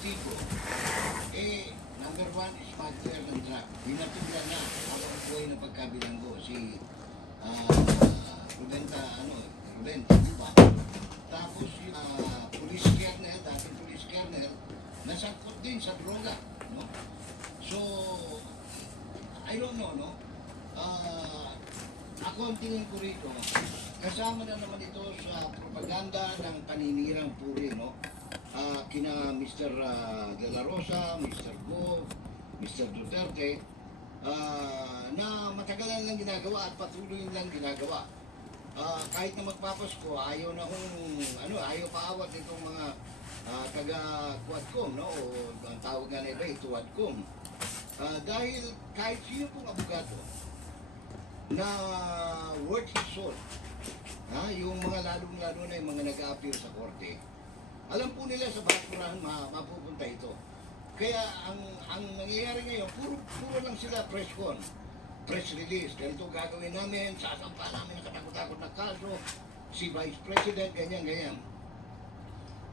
testigo, number one is smuggler ng drug. Binatuglan na ang buhay na pagkabilanggo si Rubenta, di ba? Tapos yung police kernel, dating police kernel, nasangkot din sa droga, no? So, I don't know, no? Ako ang tingin ko rito, kasama na naman ito sa propaganda ng paninirang puri, no? Kina Mr. De La Rosa, Mr. Go, Mr. Duterte, na matagalan lang ginagawa at patuloy lang ginagawa. Kahit na magpapasko, ayaw na ayaw paawat itong mga taga-Quadcom, no? O ang tawag nga na iba, Quadcom. Dahil kahit sino pong abogado na worth his salt, yung mga lalong-lalo na yung mga nag-a-appear sa korte, alam po nila sa basurahan mapupunta ito. Kaya ang nangyayari ngayon, puro lang sila press release. Ganito gagawin namin, sasampa namin ang katakot-takot na kaso, si Vice President, ganyan-ganyan.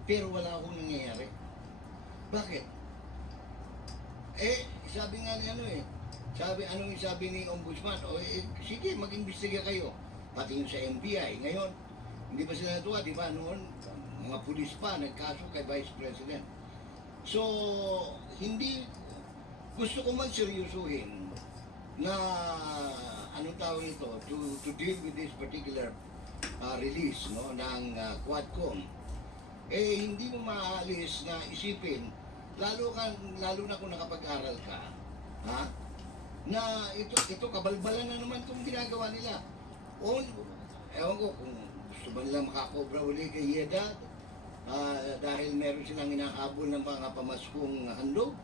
Pero wala akong nangyayari. Bakit? Sabi nga ni sabi ni Ombudsman, sige, mag-imbestiga kayo. Pati yung sa NBI. Ngayon, hindi ba sila natuwa, di ba? Noon, mga pulis pa nagkaso kay Vice President. So, gusto ko man seryosuhin na anong tawag ito, to deal with this particular release, no, ng Quadcom. Hindi mo maaalis na isipin, lalo na kung nakapag-aral ka, na ito kabalbalan na naman itong ginagawa nila. Ewan ko kung gusto ba nila makakobra uli kay Yeda, dahil meron silang inahabol ng mga pamaskong handog,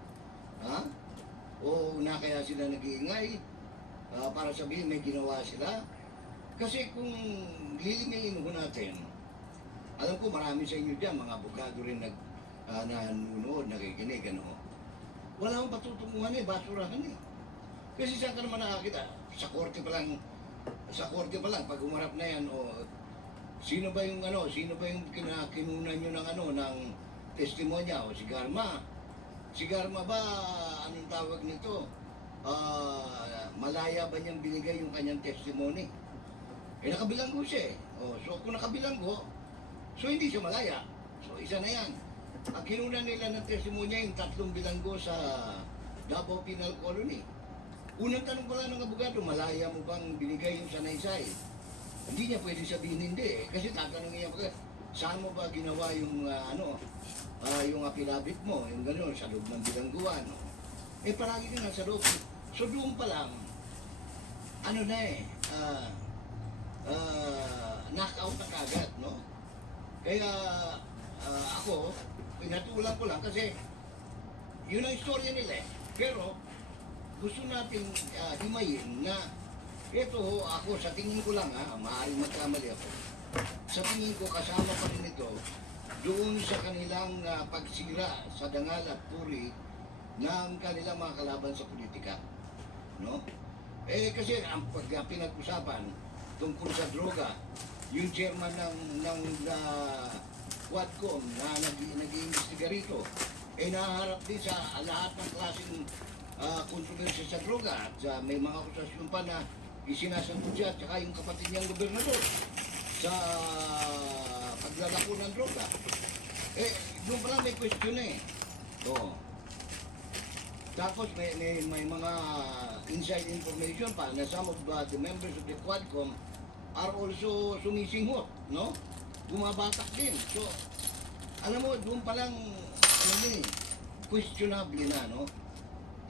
o na kaya sila nag-iingay para sabihin may ginawa sila. Kasi kung lilingin ko natin, alam ko marami sa inyo dyan, mga abogado rin nanonood, nakikinig, wala akong patutunguhan basurahan Kasi saan ka naman nakakita? Sa korte pa lang, pag umarap na yan, sino ba yung kinunan nyo ng testimonya? O si Garma? Si Garma ba, anong tawag nito? Malaya ba niyang binigay yung kanyang testimony? Nakabilanggo siya so kung nakabilanggo, so hindi siya malaya. So isa na yan. Ang kinunan nila ng testimonya yung 3 bilanggo sa Davao Penal Colony. Unang tanong pala ng abogado, malaya mo bang binigay yung sanaysay? Hindi niya pwede sabihin hindi Kasi tatanungin niya, saan mo ba ginawa yung yung apilabit mo, yung gano'n, sa loob ng bilangguan. Palagi ka nga sa loob. So doon pa lang, knockout na kagad, no? Kaya ako, pinatulang ko lang kasi yun ang istorya nila Pero gusto nating himayin na ito ako, sa tingin ko lang maaaring magkamali ako. Sa tingin ko kasama pa rin ito doon sa kanilang pagsira sa dangal at puri ng kanilang mga kalaban sa politika. No? Kasi ang pinag-usapan tungkol sa droga, yung chairman ng Quadcom na nag-iimbestiga rito, nahaharap din sa lahat ng klaseng kontrobersya sa droga at may mga akusasyon pa na isinasagot siya at saka yung kapatid niyang gobernador sa paglalako ng droga. Doon pala may question Tapos may mga inside information pa na some of the members of the Quadcom are also sumisinghot, no? Bumabatak din. So, alam mo, doon palang questionable na, no?